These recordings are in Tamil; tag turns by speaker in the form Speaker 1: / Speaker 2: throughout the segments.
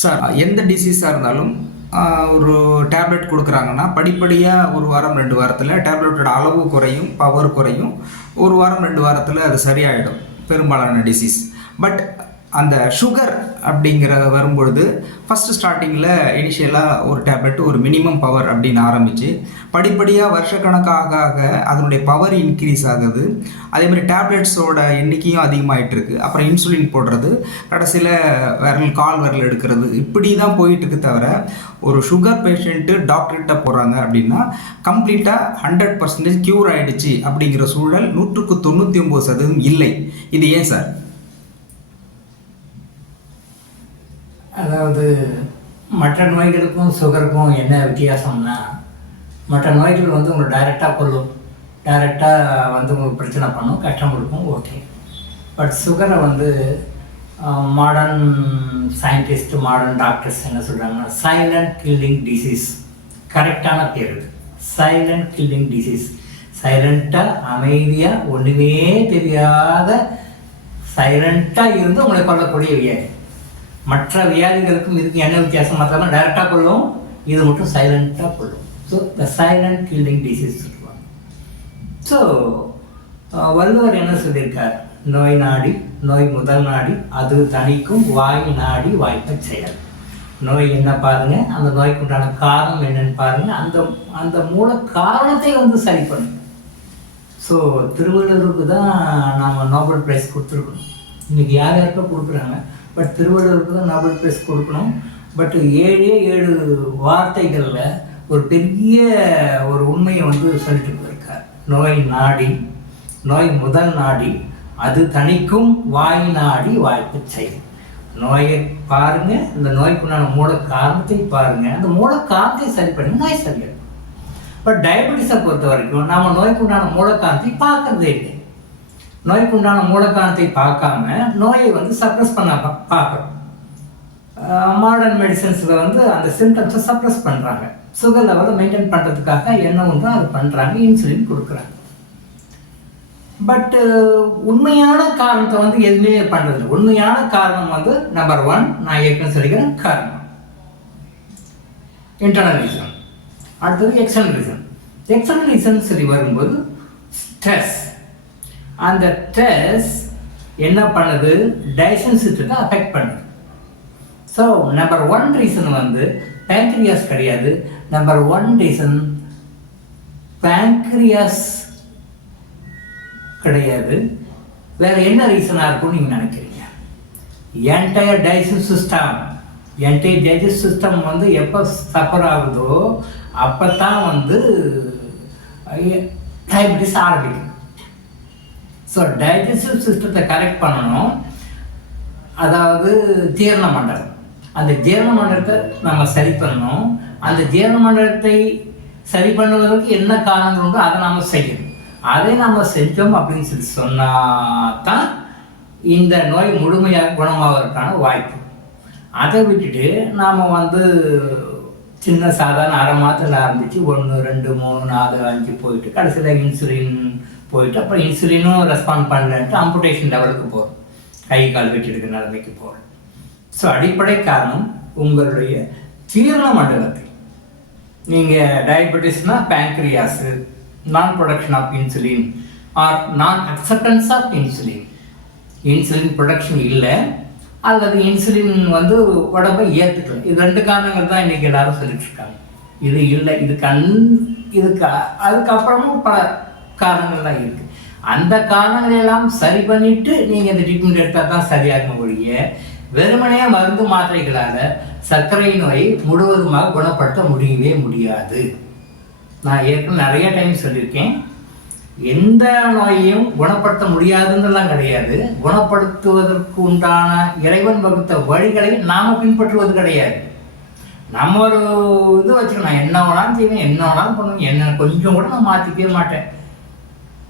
Speaker 1: சார் எந்த டிசீஸாக இருந்தாலும் ஒரு டேப்லெட் கொடுக்குறாங்கன்னா படிப்படியாக ஒரு வாரம் ரெண்டு வாரத்தில் டேப்லெட்டோட அளவு குறையும் பவர் குறையும். ஒரு வாரம் ரெண்டு வாரத்தில் அது சரியாயிடும் பெரும்பாலான டிசீஸ் பட் அந்த சுகர் அப்படிங்கிற வரும்பொழுது ஃபஸ்ட்டு ஸ்டார்டிங்கில் இனிஷியலாக ஒரு டேப்லெட் ஒரு மினிமம் பவர் அப்படின்னு ஆரம்பித்து படிப்படியாக வருஷக்கணக்காக ஆக அதனுடைய பவர் இன்க்ரீஸ் ஆகுது. அதேமாதிரி டேப்லெட்ஸோட எண்ணிக்கையும் அதிகமாகிட்டு இருக்குது அப்புறம் இன்சுலின் போடுறது கடைசியில் விரல் கால் விரல் எடுக்கிறது இப்படி தான் போயிட்டுருக்கு தவிர ஒரு சுகர் பேஷண்ட்டு டாக்டர்கிட்ட போகிறாங்க அப்படின்னா கம்ப்ளீட்டாக ஹண்ட்ரட் பர்சன்டேஜ் க்யூர் ஆகிடுச்சி அப்படிங்கிற சூழல் நூற்றுக்கு தொண்ணூற்றி ஒம்பது சதவீதம் இல்லை. இது ஏன் சார்?
Speaker 2: அதாவது மற்ற நோய்களுக்கும் சுகருக்கும் என்ன வித்தியாசம்னா மற்ற நோய்கள் வந்து உங்களை டைரெக்டாக கொல்லும். டைரெக்டாக வந்து உங்களுக்கு பிரச்சனை பண்ணும் கஷ்டம் கொடுக்கும் ஓகே பட் சுகரை வந்து மாடர்ன் சயின்டிஸ்ட் மாடர்ன் டாக்டர்ஸ் என்ன சொல்கிறாங்கன்னா சைலண்ட் கில்லிங் டிசீஸ் கரெக்டான பேர் சைலண்ட் கில்லிங் டிசீஸ் சைலண்ட்டாக அமைதியாக ஒன்றுமே தெரியாத சைலண்ட்டாக இருந்து உங்களை கொள்ளக்கூடிய வியாதி. மற்ற வியாதிகளுக்கும் இதுக்கு என்ன வித்தியாசம் மற்றவங்க டைரெக்டாக கொள்ளும் இது மட்டும் சைலண்ட்டாக கொள்ளும் so the silent killing disease சொல்லுவாங்க. ஸோ வள்ளுவர் என்ன சொல்லியிருக்கார்? நோய் நாடி நோய் முதல் நாடி அது தணிக்கும் வாய் நாடி வாய்ப்பை செயல் நோய் என்ன பாருங்க அந்த நோய்க்கு உண்டான காரணம் என்னன்னு பாருங்க அந்த அந்த மூல காரணத்தை வந்து சரி பண்ணுங்க ஸோ திருவள்ளுவருக்கு தான் நாம் நோபல் ப்ரைஸ் கொடுத்துருக்கணும். இன்னைக்கு யார் யாருக்கோ கொடுக்குறாங்க? பட் திருவள்ளுவருக்கு தான் நோபல் பிரைஸ் கொடுக்கணும். பட் ஏழே ஏழு வார்த்தைகளில் ஒரு பெரிய ஒரு உண்மையை வந்து சொல்லிட்டு போயிருக்கார். நோய் நாடி நோய் முதல் நாடி அது தணிக்கும் வாய் நாடி வாய்ப்பு செயல் நோயை பாருங்கள் இந்த நோய்க்குண்டான மூல காரணத்தை பாருங்கள் அந்த மூல காரணத்தை சரி பண்ணி நோய் சரியாகும். பட் டயபெட்டிஸை பொறுத்த வரைக்கும் நாம் நோய்க்குண்டான மூலக்காரணத்தை பார்க்கறதே இல்லை. நோய்க்குண்டான மூலக்காரணத்தை பார்க்காம நோயை வந்து சப்ரஸ் பண்ண பார்க்குறோம். மாடர்ன் மெடிசன்ஸில் வந்து அந்த சிம்டம்ஸை சப்ரஸ் பண்ணுறாங்க சுகர் லெவலை மெயின்டைன் பண்ணுறதுக்காக என்ன ஒன்றோ அது பண்ணுறாங்க இன்சுலின் கொடுக்குறாங்க. பட்டு உண்மையான காரணத்தை வந்து எதுவுமே பண்ணுறது உண்மையான காரணம் வந்து நம்பர் ஒன் நான் ஏற்கனவே சொல்லிக்கிறேன் காரணம் இன்டர்னல் ரீசன் அடுத்தது எக்ஸ்டர்னல் ரீசன் எக்ஸ்டர்னல் ரீசன் சொல்லி வரும்போது ஸ்ட்ரெஸ் அந்த ஸ்ட்ரெஸ் என்ன பண்ணுது? டைஜன் சிஸ்டத்தை அஃபெக்ட் பண்ணுது. ஸோ நம்பர் ஒன் ரீசன் வந்து பேங்க்ரியாஸ் கிடையாது. நம்பர் ஒன் ரீசன் பேங்க்ரியாஸ் கிடையாது. வேற என்ன ரீசனாக இருக்கும்னு நீங்கள் நினைக்கிறீங்க? Entire digest system entire digest system வந்து எப்போ சஃபர் ஆகுதோ அப்போ தான் வந்து டயபிட்டிஸ் ஆரம்பிக்கும். ஸோ டைஜஸ்டிவ் சிஸ்டத்தை கரெக்ட் பண்ணணும். அதாவது ஜீரண மண்டலம். அந்த ஜீரண மண்டலத்தை நம்ம சரி பண்ணணும். அந்த ஜீரண மண்டலத்தை சரி பண்ணுவதற்கு என்ன காரணங்கள் உண்டோ அதை நாம் செய்யணும். அதை நம்ம செஞ்சோம் அப்படின்னு சொல்லி சொன்னால் தான் இந்த நோய் முழுமையாக குணமாவதற்கான வாய்ப்பு. அதை விட்டுட்டு நாம் வந்து சின்ன சாதாரண அரை மாதத்தில் ஆரம்பித்து ஒன்று ரெண்டு மூணு நாலு அஞ்சு போயிட்டு கடைசியில் இன்சுலின் போயிட்டு அப்புறம் இன்சுலினும் ரெஸ்பாண்ட் பண்ணலன்ட்டு அம்புடேஷன் லெவலுக்கு போகிறோம் கை கால் வெட்டி எடுக்கிற நிலைமைக்கு போகிறோம் ஸோ அடிப்படை காரணம் உங்களுடைய ஜீரண மண்டலத்தில். நீங்கள் டயபெட்டிஸ்னால் pancreas non production of insulin or non acceptance of insulin insulin production இல்லை அல்லது இன்சுலின் வந்து உடம்பை ஏற்றுக்கலாம் இது ரெண்டு காரணங்கள் தான் இன்றைக்கி எல்லாரும் சொல்லிட்டு இருக்காங்க. இது இல்லை இது கண் இதுக்கு அதுக்கப்புறமும் பல காரணங்கள்லாம் இருக்குது அந்த காரணங்கள் எல்லாம் சரி பண்ணிட்டு நீங்கள் இந்த ட்ரீட்மெண்ட் எடுத்தால் தான் சரியாகும் ஒழிய வெறுமனையாக மருந்து மாத்திரைகளால் சர்க்கரை நோயை முழுவதுமாக குணப்படுத்த முடியவே முடியாது. நான் ஏற்கனவே நிறைய டைம் சொல்லியிருக்கேன். எந்த நோயையும் குணப்படுத்த முடியாதுன்னெல்லாம் கிடையாது. குணப்படுத்துவதற்கு உண்டான இறைவன் வகுத்த வழிகளை நாம் பின்பற்றுவது கிடையாது. நம்ம ஒரு இது வச்சுக்கணும். என்ன வேணாலும் செய்வேன் என்ன வேணாலும் பண்ணுவேன் என்ன கொஞ்சம் கூட நான் மாற்றிக்கவே மாட்டேன்.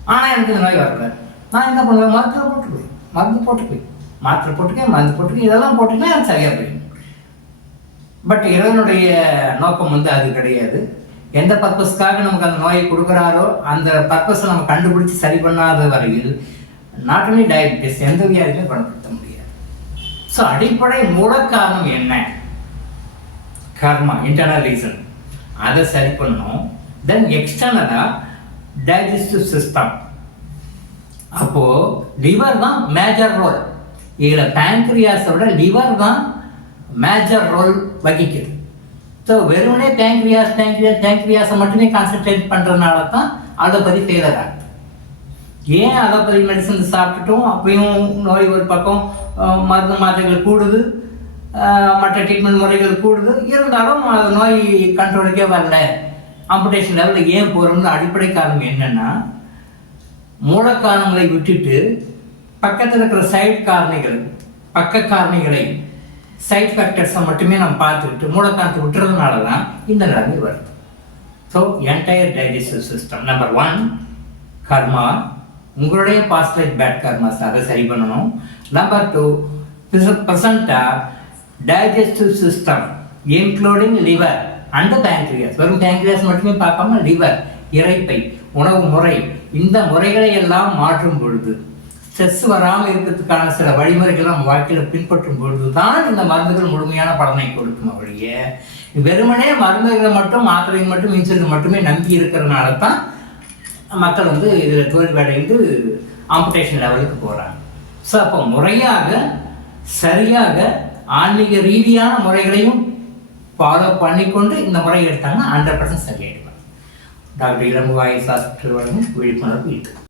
Speaker 2: ஆனால் எனக்கு இந்த நோய் வரல நான் என்ன பண்ணுவேன்? மருத்துவ போட்டுக்குவேன். மருந்து போட்டுக்குவேன். மாத்திரை போட்டுக்கேன் மருந்து போட்டுக்கேன் இதெல்லாம் போட்டுக்கலாம் எனக்கு சரியாக போயிடும். பட் இறைவனுடைய நோக்கம் வந்து அது கிடையாது. எந்த பர்பஸ்க்காக நமக்கு அந்த நோயை கொடுக்குறாரோ அந்த பர்பஸை நம்ம கண்டுபிடிச்சி சரி பண்ணாத வரையில் நாட் ஒன்லி டயபிட்டிஸ் எந்த வியாதியுமே குணப்படுத்த முடியாது. ஸோ அடிப்படை மூலக்காரணம் காரணம் என்ன? கர்மா இன்டர்னல் ரீசன் அதை சரி பண்ணணும். தென் எக்ஸ்டர்னலாக டைஜஸ்டிவ் சிஸ்டம் அப்போது லிவர் தான் மேஜர் ரோல் இதில் பேங்க்ரியாஸை விட லிவர் தான் மேஜர் ரோல் வகிக்குது. ஸோ வெறுமனே பேங்க்ரியாஸ் பேங்க்ரியாஸ் பேங்க்ரியாஸை மட்டுமே கான்சென்ட்ரேட் பண்ணுறதுனால தான் அலோபதி ஃபெயிலர் ஆகுது. ஏன் அலோபதி மெடிசன் சாப்பிட்டுட்டும்? அப்பயும் நோய் ஒரு பக்கம் மருந்து மாத்திரைகள் கூடுது மற்ற ட்ரீட்மெண்ட் முறைகள் கூடுது. இருந்தாலும் அது நோய் கண்ட்ரோலுக்கே வரல. அம்புடேஷன் லெவலில் ஏன் போகிறோம்னு அடிப்படை காரணம் என்னென்னா மூலக்காரணங்களை விட்டுட்டு பக்கத்தில் இருக்கிற சைடு காரணிகள் பக்க காரணிகளை சைட் ஃபேக்டர்ஸை மட்டுமே நம்ம பார்த்துக்கிட்டு மூலக்காந்து விட்டுறதுனால தான் இந்த நிலைமை வருது. So entire digestive system number one கர்மா உங்களுடைய பாஸ்ட் லைஃப் பேட் கர்மாஸ் அதை சரி பண்ணணும். Number two ப்ரெசண்ட்டாக digestive system including liver and pancreas வெறும் பேங்க்ரியாஸ் மட்டுமே பார்க்காம லிவர் இறைப்பை உணவு முறை இந்த முறைகளை எல்லாம் மாற்றும் பொழுது ஸ்ட்ரெஸ் வராமல் இருக்கிறதுக்கான சில வழிமுறைகளை நம்ம வாழ்க்கையில் பின்பற்றும் பொழுது தான் இந்த மருந்துகள் முழுமையான பலனை கொடுக்கும் ஒழிய வெறுமனே மருந்துகளை மட்டும் மாத்திரைகள் மட்டும் இன்சுலின் மட்டுமே நம்பி இருக்கிறதுனால தான் மக்கள் வந்து இதில் தோல்வியடைந்து ஆம்புடேஷன் லெவலுக்கு போகிறாங்க ஸோ அப்போ முறையாக சரியாக ஆன்மீக ரீதியான முறைகளையும் ஃபாலோ பண்ணிக்கொண்டு இந்த முறை எடுத்தாங்கன்னா ஹண்ட்ரட் பர்சன்ட் சரியாயிடுவாங்க. டாக்டர் இளம்பு வாய்ஸ் ஹாஸ்பிட்டல் வழங்கும் விழிப்புணர்வு இருக்குது